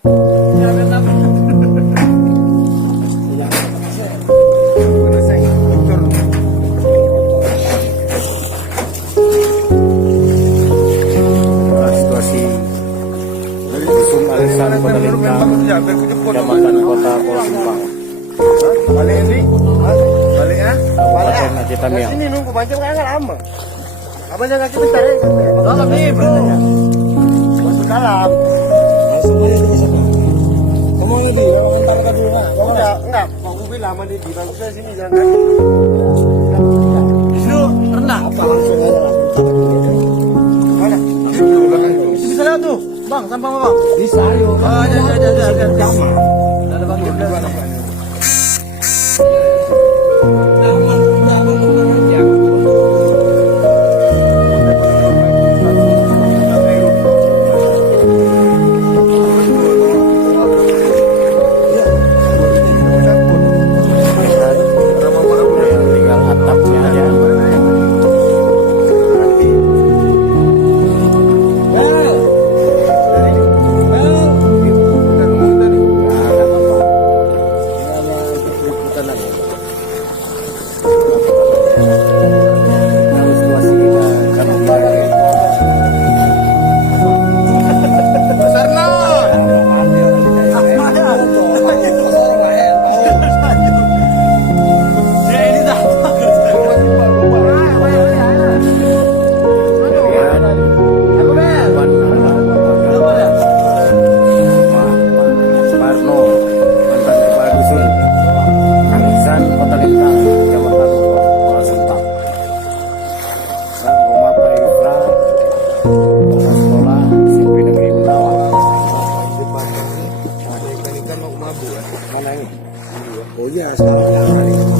Situasi Dusun Alisan Kota Lintang, Kecamatan Kota Pulau Simpang. Balik ini, balik ya, balik ya. Kabupaten Aceh Tamiang. Sini nunggu panjang kan lama. Abang jangan kita cari. Dalam nih bro. Masuk dalam. Langsung aja terus sana. Kamu lagi, ya mau ntar dulu nggak? Enggak. Aku bilang sama dia di bangsa sini jangan. Di situ rendah. Apa langsung aja lah. Mana? Bisa lihat tuh, bang, sampah bang. Bisa, yuk. Oh, ada. Jangan. Ada bang juga. Tinggal atapnya aja. Oh iya, sekarang goyang.